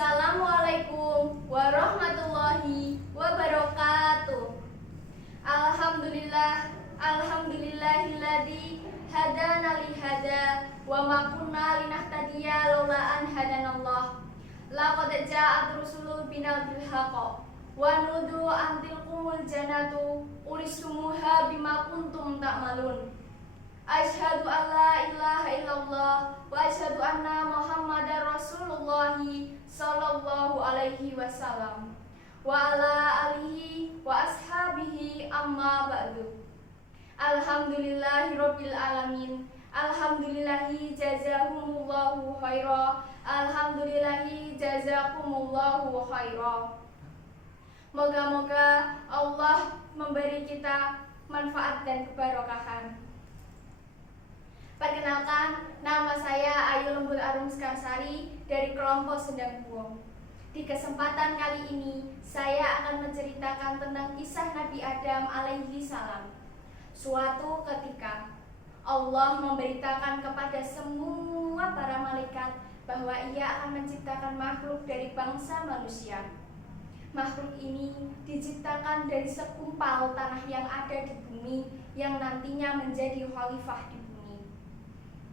Assalamualaikum warahmatullahi wabarakatuh. Alhamdulillahilladzi hadana li hada wa ma kunna linahtadiya laula an hadanallah. Laqad ja'at rusulun bina bil haqq wa nudu an tilkumul jannatu uristumuha bima kuntum ta'malun. Asyhadu an la ilaha illallah wa asyhadu anna Muhammadar Rasulullah sallallahu alaihi wasallam wa ala alihi wa ashabihi amma ba'du. Alhamdulillahirabbil alamin. Alhamdulillahi jazahumullahu khaira. Alhamdulillahi jazakumullahu khaira. Moga-moga Allah memberi kita manfaat dan keberkahan. Perkenalkan, nama saya Ayu Lembul Arum Skarsari dari kelompok Sendang Buong. Di kesempatan kali ini, saya akan menceritakan tentang kisah Nabi Adam alaihi salam. Suatu ketika, Allah memberitakan kepada semua para malaikat bahwa Ia akan menciptakan makhluk dari bangsa manusia. Makhluk ini diciptakan dari segumpal tanah yang ada di bumi yang nantinya menjadi khalifah di bumi.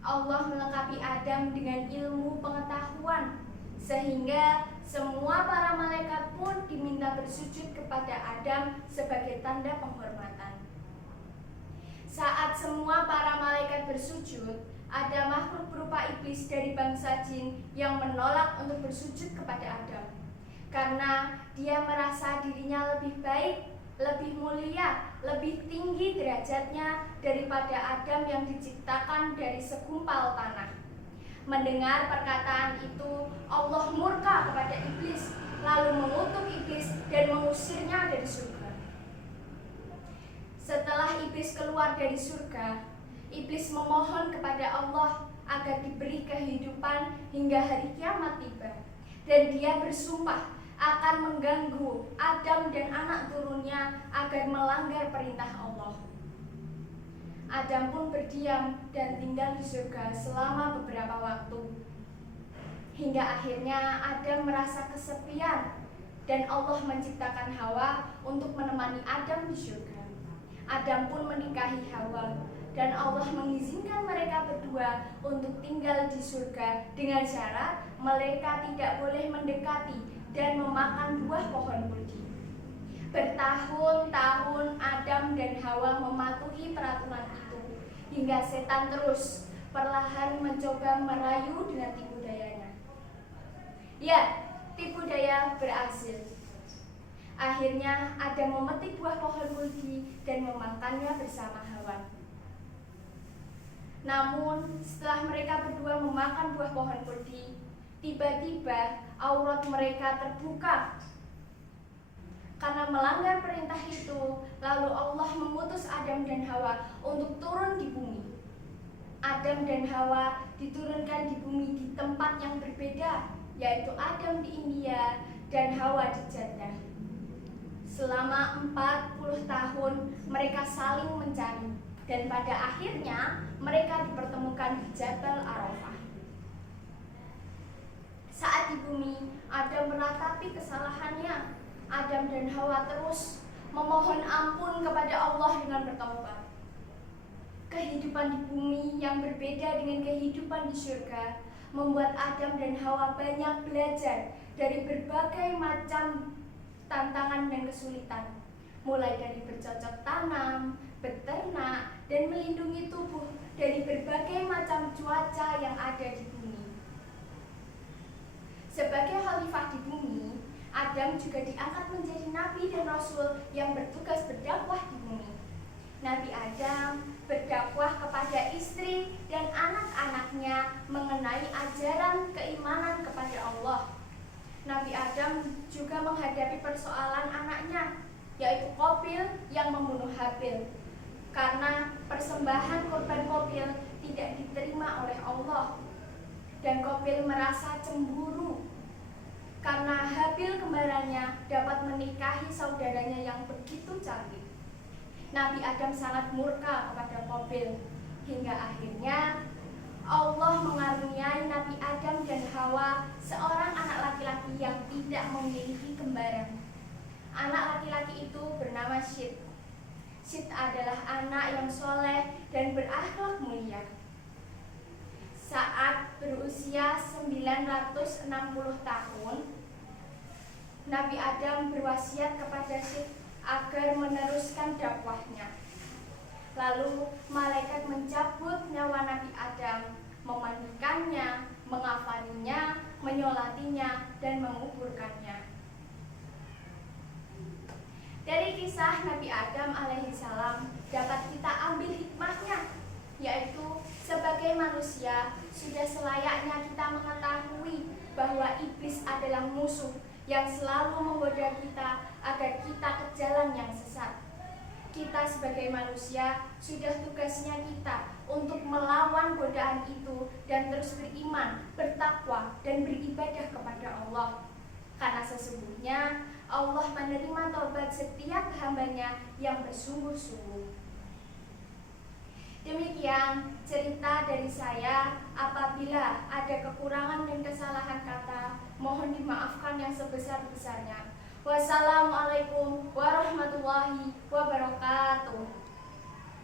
Allah melengkapi Adam dengan ilmu pengetahuan sehingga semua para malaikat pun diminta bersujud kepada Adam sebagai tanda penghormatan. Saat semua para malaikat bersujud, ada makhluk berupa iblis dari bangsa jin yang menolak untuk bersujud kepada Adam karena dia merasa dirinya lebih baik, lebih mulia, lebih tinggi derajatnya daripada Adam yang diciptakan dari segumpal tanah. Mendengar perkataan itu, Allah murka kepada iblis, lalu mengutuk iblis dan mengusirnya dari surga. Setelah iblis keluar dari surga, iblis memohon kepada Allah agar diberi kehidupan hingga hari kiamat tiba. Dan dia bersumpah akan mengganggu Adam dan anak turunnya agar melanggar perintah Allah. Adam pun berdiam dan tinggal di surga selama beberapa waktu. Hingga akhirnya Adam merasa kesepian dan Allah menciptakan Hawa untuk menemani Adam di surga. Adam pun menikahi Hawa dan Allah mengizinkan mereka berdua untuk tinggal di surga dengan syarat mereka tidak boleh mendekati dan memakan buah pohon kuldi. Bertahun-tahun Adam dan Hawa mematuhi peraturan itu hingga setan terus perlahan mencoba merayu dengan tipu dayanya. Ya, tipu daya berhasil. Akhirnya Adam memetik buah pohon kuldi dan memakannya bersama Hawa. Namun setelah mereka berdua memakan buah pohon kuldi, tiba-tiba aurat mereka terbuka. Karena melanggar perintah itu, lalu Allah mengutus Adam dan Hawa untuk turun di bumi. Adam dan Hawa diturunkan di bumi di tempat yang berbeda, yaitu Adam di India dan Hawa di Jeddah. Selama 40 tahun mereka saling mencari dan pada akhirnya mereka dipertemukan di Jabal Arafah. Saat di bumi, Adam meratapi kesalahannya. Adam dan Hawa terus memohon ampun kepada Allah dengan bertaubat. Kehidupan di bumi yang berbeda dengan kehidupan di surga membuat Adam dan Hawa banyak belajar dari berbagai macam tantangan dan kesulitan, mulai dari bercocok tanam, beternak, dan melindungi tubuh dari berbagai macam cuaca yang ada di bumi. Sebagai khalifah di bumi, Adam juga diangkat menjadi nabi dan rasul yang bertugas berdakwah di bumi. Nabi Adam berdakwah kepada istri dan anak-anaknya mengenai ajaran keimanan kepada Allah. Nabi Adam juga menghadapi persoalan anaknya, yaitu Qabil yang membunuh Habil. Karena persembahan korban Qabil tidak diterima oleh Allah. Dan Qabil merasa cemburu karena Habil kembarannya dapat menikahi saudaranya yang begitu cantik. Nabi Adam sangat murka kepada Qabil hingga akhirnya Allah mengaruniai Nabi Adam dan Hawa seorang anak laki-laki yang tidak memiliki kembaran. Anak laki-laki itu bernama Syed. Syed adalah anak yang soleh dan berakhlak mulia. Saat berusia 960 tahun, Nabi Adam berwasiat kepada Syed agar meneruskan dakwahnya. Lalu malaikat mencabut nyawa Nabi Adam, memandikannya, mengafaninya, menyolatinya, dan menguburkannya. Dari kisah Nabi Adam alaihissalam dapat kita ambil hikmahnya, yaitu sebagai manusia sudah selayaknya kita mengetahui bahwa iblis adalah musuh yang selalu menggoda kita agar kita ke jalan yang sesat. Kita sebagai manusia sudah tugasnya kita untuk melawan godaan itu dan terus beriman, bertakwa, dan beribadah kepada Allah. Karena sesungguhnya Allah menerima taubat setiap hambanya yang bersungguh-sungguh. Demikian cerita dari saya. Apabila ada kekurangan dan kesalahan kata, mohon dimaafkan yang sebesar-besarnya. Wassalamualaikum warahmatullahi wabarakatuh.